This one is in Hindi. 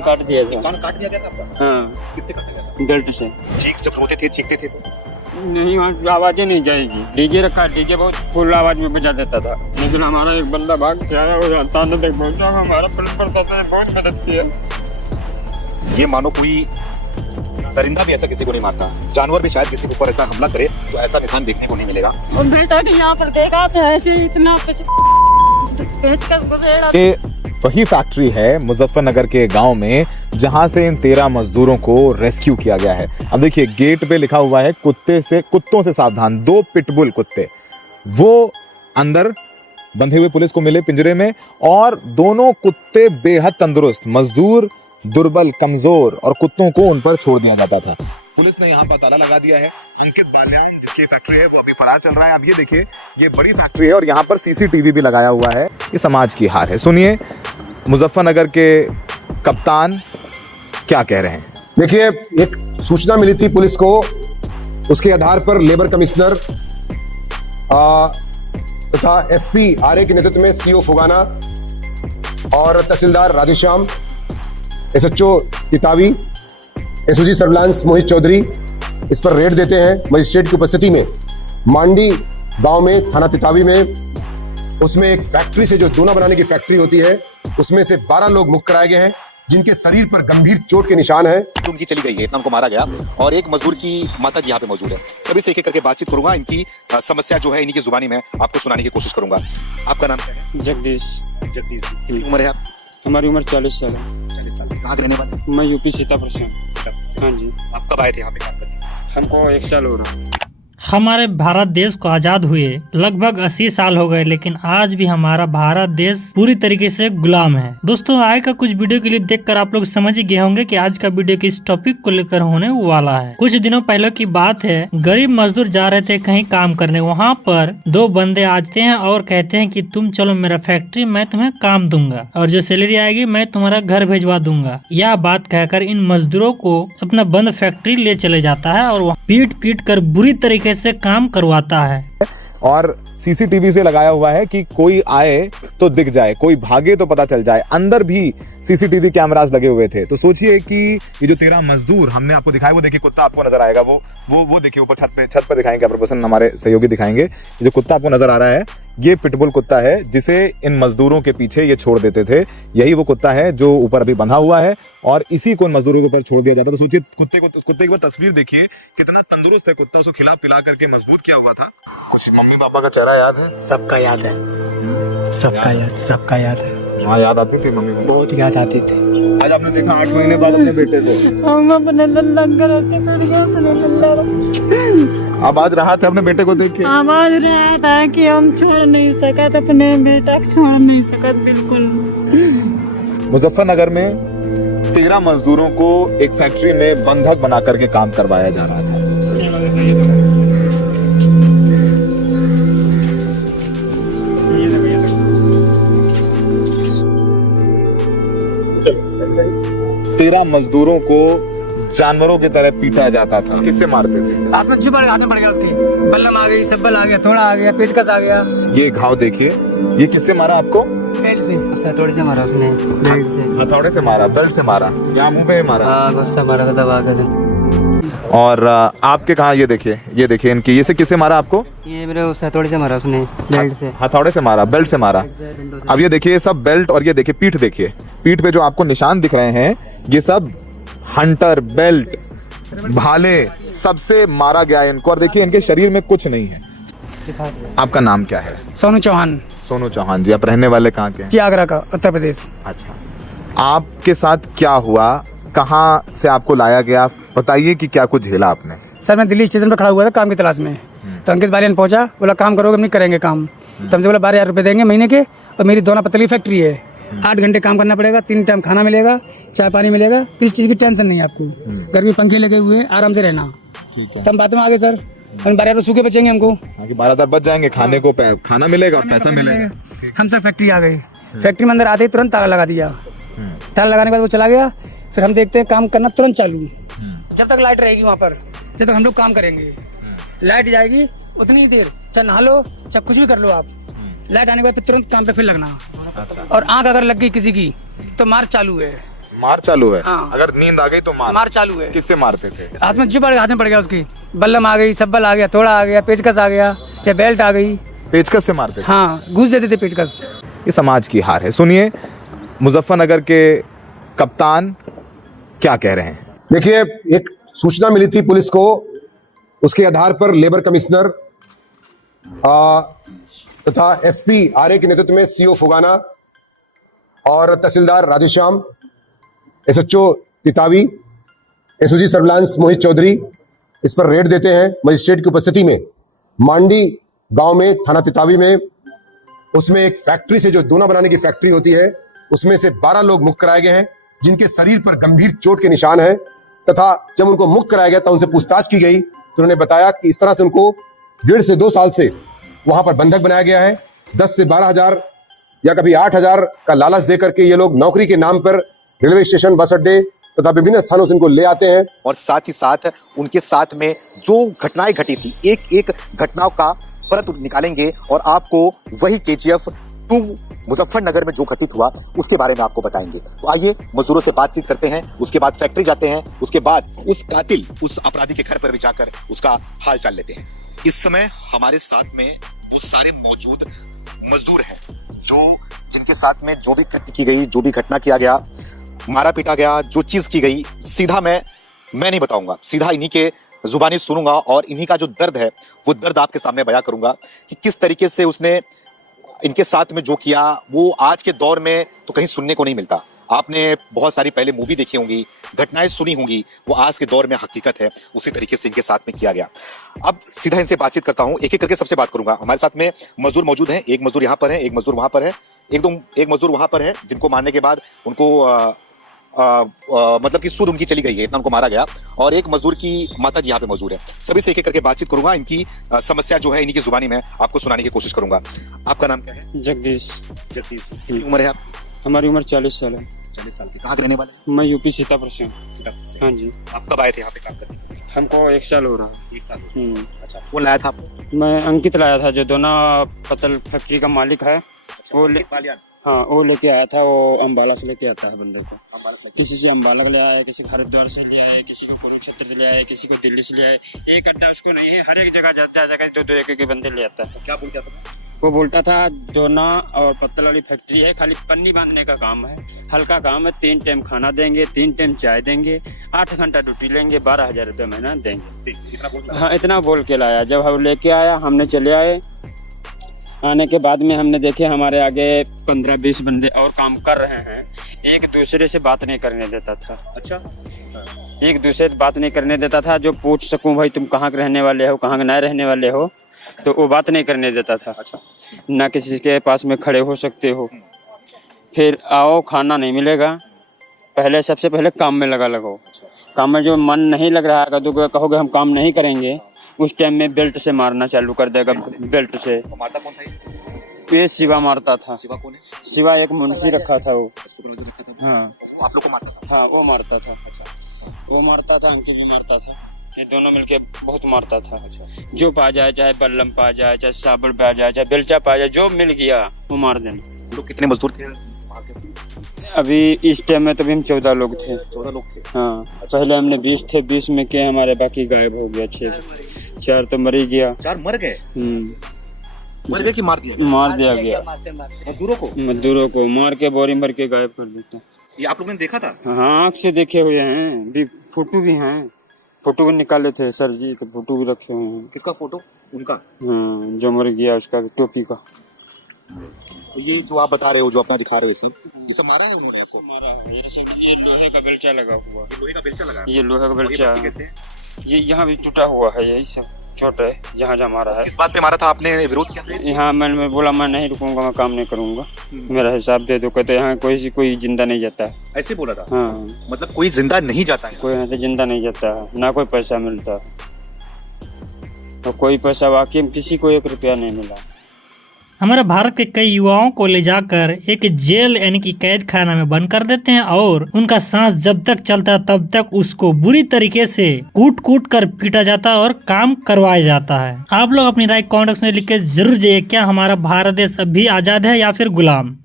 काट दिया था। कान काट दिया गया था आपका? हाँ, किससे काटा गया था? बेल्ट से। चीख जब रोते थे चीखते थे तो नहीं, वहाँ आवाजें नहीं जाएगी। डीजे रखा, डीजे बहुत फुल आवाज में बजा देता था, लेकिन हमारा एक बंदा भाग के आया और ताना तक पहुंचा, हमारा पुलिस प्रशासन ने बहुत मदद किया। ये मानो कोई दरिंदा भी ऐसा किसी को नहीं मारता, जानवर भी शायद किसी के ऊपर ऐसा हमला करे तो ऐसा निशान देखने को नहीं मिलेगा। और बेटा ने यहाँ पर देखा था ऐसे इतना पेचकस घुसेड़ा। ये वही फैक्ट्री है मुजफ्फरनगर के गांव में जहां से इन 13 मजदूरों को रेस्क्यू किया गया है। अब देखिए गेट पे लिखा हुआ है कुत्तों से सावधान। 2 पिटबुल कुत्ते वो अंदर बंधे हुए पुलिस को मिले पिंजरे में, और दोनों कुत्ते बेहद तंदुरुस्त, मजदूर दुर्बल कमजोर और कुत्तों को उन पर छोड़ दिया जाता था। पुलिस ने यहाँ पर ताला लगा दिया है। अंकित बाल्यान जिसकी फैक्ट्री है वो अभी फरार चल रहा है। अब ये देखिए ये बड़ी फैक्ट्री है और यहाँ पर सीसीटीवी भी लगाया हुआ है। ये समाज की हार है। सुनिए मुजफ्फरनगर के कप्तान क्या कह रहे हैं। देखिए, एक सूचना मिली थी पुलिस को, उसके आधार पर लेबर कमिश्नर तथा एसपी आरए के नेतृत्व में सीओ फुगाना और tehsildar Radheshyam, SHO Titawi, SOG surveillance Mohit Chaudhary इस पर रेड देते हैं। मजिस्ट्रेट की उपस्थिति में मांडी गांव में थाना तितावी में उसमें एक फैक्ट्री से जो दोना बनाने की फैक्ट्री होती है उसमें से 12 लोग मुक्त कराए गए हैं जिनके शरीर पर गंभीर चोट के निशान है। उनकी चली गई है, इतना उनको मारा गया, और एक मजदूर की माता जी यहाँ पे मौजूद है। सभी से एक एक करके बातचीत करूंगा, इनकी समस्या जो है इन्हीं की जुबानी में आपको सुनाने की कोशिश करूंगा। आपका नाम क्या है? जगदीश। जगदीश। कितनी उम्र है आप? हमारी उम्र 40 साल है। 40 साल। कहाँ के रहने वाले? मैं यूपी सीतापुर से हूँ। हाँ जी। आप कब आए थे यहाँ पे काम करने? हमको 1 साल हो रहा है। हमारे भारत देश को आजाद हुए लगभग 80 साल हो गए, लेकिन आज भी हमारा भारत देश पूरी तरीके से गुलाम है। दोस्तों, आए का कुछ वीडियो क्लिप देखकर आप लोग समझ ही गए होंगे कि आज का वीडियो किस टॉपिक को लेकर होने वाला है। कुछ दिनों पहले की बात है, गरीब मजदूर जा रहे थे कहीं काम करने। वहाँ पर 2 बंदे आते हैं और कहते हैं कि तुम चलो मेरा फैक्ट्री, मैं तुम्हें काम दूंगा और जो सैलरी आएगी मैं तुम्हारा घर भेजवा दूंगा। यह बात कहकर इन मजदूरों को अपना बंद फैक्ट्री ले चले जाता है और पीट पीट कर बुरी तरीके से काम करवाता है। और सीसीटीवी से लगाया हुआ है कि कोई आए तो दिख जाए, कोई भागे तो पता चल जाए। अंदर भी सीसीटीवी कैमरास लगे हुए थे। तो सोचिए कि ये जो 13 मजदूर हमने आपको दिखाया, वो देखिए कुत्ता आपको नजर आएगा, वो देखिए ऊपर छत पे दिखाएंगे कैमरा पर्सन, हमारे सहयोगी दिखाएंगे। ये जो कुत्ता आपको नजर आ रहा है ये पिटबुल कुत्ता है जिसे इन मजदूरों के पीछे ये छोड़ देते थे। यही वो कुत्ता है जो ऊपर अभी बंधा हुआ है और इसी को इन मजदूरों के ऊपर छोड़ दिया जाता। तो सोचिए कुत्ते की एक बार तस्वीर देखिए, कितना तंदुरुस्त है कुत्ता, उसको खिला पिला करके मजबूत किया हुआ था। कुछ मम्मी पापा का चेहरा याद है? सबका याद है, सबका याद है। हाँ, याद आती थी मम्मी को? बहुत याद आती थी। आज आपने देखा 8 महीने बाद अपने बेटे को। हम अपने लल्ला घर से कट गया, अपने लल्ला। अब आज रहा था अपने बेटे को देख के? आवाज रहा था कि हम छोड़ नहीं सकत, अपने बेटा को छोड़ नहीं सकत बिल्कुल। मुजफ्फरनगर में 13 मजदूरों को एक फैक्ट्री में बंधक बना करके काम करवाया जा रहा था। 13 मजदूरों को जानवरों की तरह पीटा जाता था। किससे मारते थे? हाथ में जुबान हाथ में पड़ गया उसकी, बल्लम आ गई, सब्बल आ गया, थोड़ा आ गया, पेचकस आ गया। ये घाव देखिए, ये किससे मारा आपको? बेल्ट से, हथौड़े से मारा उसने, बेल्ट से। हथौड़े से मारा, बेल्ट से मारा, या मुंह पे मारा? हाँ, गुस्सा मारा था दबा कर। और आपके कहाँ? ये देखिए इनकी, ये से किससे मारा आपको? ये मेरे हथौड़े से मारा उसने, बेल्ट से। हथौड़े से मारा, बेल्ट से मारा। अब ये देखिए सब बेल्ट, और ये देखिए पीठ, देखिए पीठ पे जो आपको निशान दिख रहे हैं ये सब हंटर, बेल्ट, भाले सबसे मारा गया है इनको। और देखिए इनके शरीर में कुछ नहीं है। आपका नाम क्या है? सोनू चौहान। सोनू चौहान जी। आप रहने वाले कहाँ के हैं? आगरा का, उत्तर प्रदेश। अच्छा, आपके साथ क्या हुआ, कहाँ से आपको लाया गया, बताइए कि क्या कुछ झेला आपने? सर, मैं दिल्ली स्टेशन पर खड़ा हुआ था काम की तलाश में, तो अंकित बालियान पहुंचा, बोला काम करोगे? हम नहीं करेंगे काम। तो हमसे बोला 12,000 रुपए देंगे महीने के, और मेरी दोना पतली फैक्ट्री है, 8 घंटे काम करना पड़ेगा, 3 टाइम खाना मिलेगा, चाय पानी मिलेगा, किसी चीज की टेंशन नहीं है आपको, घर में पंखे लगे हुए, आराम से रहना। ठीक है, तो हम बात में आगे सर, 12,000 रुपए सूखे बचेंगे हमको। 12,000 बच जाएंगे, खाने को खाना मिलेगा, पैसा मिलेगा। हम सब फैक्ट्री आ गए, फैक्ट्री में अंदर आते ही तुरंत ताला लगा दिया। ताला लगाने के बाद वो चला गया। फिर हम देखते हैं काम करना तुरंत चालू, जब तक लाइट रहेगी वहाँ पर, जब तक हम लोग काम करेंगे। लाइट जाएगी उतनी ही देर, चाहे नहा लो चाहे कुछ भी कर लो आप, लाइट आने के बाद फिर तुरंत काम पे फिर लगना। और आंख अगर लग गई किसी की तो मार चालू है। मार चालू है। हाँ। अगर नींद आ गई तो मार चालू है। किससे मारते थे? हाथ में जो पड़ गया, हाथ में पड़ गया उसकी, बल्लम आ गई, सब्बल आ गया, थोड़ा आ गया, पेचकस आ गया या बेल्ट आ गई। पेचकस से मारते थे? हाँ, घुस देते थे पेचकस। ये समाज की हार है। सुनिए मुजफ्फरनगर के कप्तान क्या कह रहे हैं। देखिए, एक सूचना मिली थी पुलिस को, उसके आधार पर लेबर कमिश्नर तथा एसपी आरए के नेतृत्व में सीओ फुगाना और tehsildar Radheshyam, SHO Titawi, SOG surveillance Mohit Chaudhary इस पर रेड देते हैं मजिस्ट्रेट की उपस्थिति में। मांडी गांव में, थाना तितावी में, उसमें एक फैक्ट्री से, जो दोना बनाने की फैक्ट्री होती है, उसमें से 12 लोग मुक्त कराए गए हैं जिनके शरीर पर गंभीर चोट के निशान हैं। तथा जब उनको मुक्त कराया गया तो उनसे पूछताछ की गई तो उन्होंने बताया कि इस तरह से उनको 1.5 से 2 साल से वहां पर बंधक बनाया गया है। 10 से 12 हजार या कभी 8 हजार का लालच देकर के ये लोग नौकरी के नाम पर रेलवे स्टेशन, बस अड्डे तथा विभिन्न स्थानों से इनको ले आते हैं। और साथ ही साथ उनके साथ में जो घटनाएं घटी थी, एक एक घटनाओं का परत निकालेंगे और आपको वही KGF 2 मुजफ्फरनगर में जो घटित हुआ उसके बारे में आपको बताएंगे। तो आइए मजदूरों से बातचीत करते हैं, उसके बाद फैक्ट्री जाते हैं, उसके बाद उस कातिल, उस अपराधी के घर पर भी जाकर उसका हाल चाल लेते हैं। इस समय हमारे साथ में वो सारे मौजूद मजदूर हैं जिनके साथ में जो भी कृत्य की गई, जो भी घटना किया गया, मारा पीटा गया, जो चीज की गई, सीधा मैं नहीं बताऊंगा, सीधा इन्हीं के जुबानी सुनूंगा और इन्हीं का जो दर्द है वो दर्द आपके सामने बयां करूंगा कि किस तरीके से उसने इनके साथ में जो किया वो आज के दौर में तो कहीं सुनने को नहीं मिलता। आपने बहुत सारी पहले मूवी देखी होंगी, घटनाएं सुनी होंगी, वो आज के दौर में हकीकत है, उसी तरीके से इनके साथ में किया गया। अब सीधा इनसे बातचीत करता हूं, एक एक करके सबसे बात करूंगा। हमारे साथ में मजदूर मौजूद हैं, एक मजदूर यहाँ पर है, एक मजदूर वहां पर है, एक मजदूर वहां पर है, जिनको मारने के बाद उनको मतलब कि सूद उनकी चली गई है, इतना उनको मारा गया। और एक मजदूर की माता जी यहाँ पे मौजूद है। सभी से एक एक करके बातचीत करूंगा, इनकी समस्या जो है इन्हीं की जुबानी में आपको सुनाने की कोशिश करूंगा। आपका नाम क्या है? जगदीश। जगदीश, कितनी उम्र है आप? हमारी उम्र 40 साल है। 40 साल के। कहाँ के रहने वाले? मैं यूपी सीतापुर से हूँ। सीतापुर से। हाँ जी। आप कब आए थे यहाँ पे काम करने? हमको 1 साल हो रहा है। 1 साल हो गया। हम्म। अच्छा, कौन लाया था आपको? मैं अंकित लाया था, जो दोना पतल फैक्ट्री का मालिक है। वो ले, हाँ, वो लेके आया था, वो अम्बाला से लेके आता है बंदे को। किसी से अम्बाला ले आया, किसी हरिद्वार से ले आए, किसी को कुरुक्षेत्र से ले आए, किसी को दिल्ली से ले आए। एक अड्डा उसको नहीं है, हर एक जगह जाता है, दो एक बंदे ले आता है। क्या बोल क्या था? वो बोलता था दोना और पत्तल वाली फैक्ट्री है, खाली पन्नी बांधने का काम है, हल्का काम है, 3 टाइम खाना देंगे, 3 टाइम चाय देंगे, 8 घंटा ड्यूटी लेंगे, 12,000 रुपये महीना देंगे। हाँ, इतना बोल के लाया। जब हम लेके आया, हमने चले आए। आने के बाद में हमने देखे हमारे आगे 15-20 बंदे और काम कर रहे हैं। एक दूसरे से बात नहीं करने देता था। अच्छा, एक दूसरे से बात नहीं करने देता था। जो पूछ सकूं भाई तुम कहाँ के रहने वाले हो, कहाँ के नहीं रहने वाले हो, तो वो बात नहीं करने देता था। अच्छा, ना किसी के पास में खड़े हो सकते हो। फिर आओ, खाना नहीं मिलेगा, पहले सबसे पहले काम में लगो। काम में जो मन नहीं लग रहा है तो कहोगे हम काम नहीं करेंगे, उस टाइम में बेल्ट से मारना चालू कर देगा। बेल्ट से। मारता कौन था? ये शिवा मारता था। शिवा कौन है? शिवा एक मुंशी रखा था वो। हाँ, आप लोग को मारता था? हाँ, वो मारता था। अच्छा, वो मारता था, अंकित भी मारता था, ये दोनों मिलके बहुत मारता था। अच्छा, जो पा जाए, चाहे बल्लम पा जाए, चाहे साबुल पा जाए, चाहे बेल्चा पा जाए, जो मिल गया वो मार देना। लोग कितने मजदूर थे? अभी इस टाइम में तो भी हम 14 लोग थे। 14 लोग थे। हाँ, पहले हमने 20 थे, 20 में के हमारे बाकी गायब हो गया। 4 तो मर ही गया। 4 मर गए? मर गए कि मार दिया? मार दिया गया। मजदूरों को मार के बोरी भर के गायब कर देता। ये आप लोगों ने देखा था? हाँ, आँख से देखे हुए हैं, फोटो भी हैं, फोटो भी निकाले थे सर जी, तो फोटो भी रखे हुए हैं। किसका फोटो? उनका? हाँ, जो मर गया उसका, टोपी का। ये जो आप बता रहे हो, जो अपना दिखा रहे हो, ये सब मारा है उन्होंने आपको? मारा है। ये लोहे का बेल्चा लगा हुआ। लोहे का बेल्चा लगा? ये लोहे का बेल्चा। कैसे? ये यहाँ भी टूटा हुआ है, यही सब छोटा है, जहाँ जहाँ मारा है। किस बात पे मारा था आपने? विरोध किया था? यहाँ मैं बोला मैं नहीं रुकूंगा, मैं काम नहीं करूंगा, मेरा हिसाब दे दो। कहते यहाँ कोई जिंदा नहीं जाता है। ऐसे बोला था? हाँ, मतलब कोई जिंदा नहीं जाता है? कोई यहाँ से जिंदा नहीं जाता है, ना कोई पैसा मिलता, तो कोई पैसा वाकई में किसी को 1 रुपया नहीं मिला। हमारे भारत के कई युवाओं को ले जाकर एक जेल यानी कि कैद खाना में बंद कर देते हैं और उनका सांस जब तक चलता है तब तक उसको बुरी तरीके से कूट कर पीटा जाता है और काम करवाया जाता है। आप लोग अपनी राय कमेंट बॉक्स में लिख के जरूर जाइए, क्या हमारा भारत देश अब भी आजाद है या फिर गुलाम।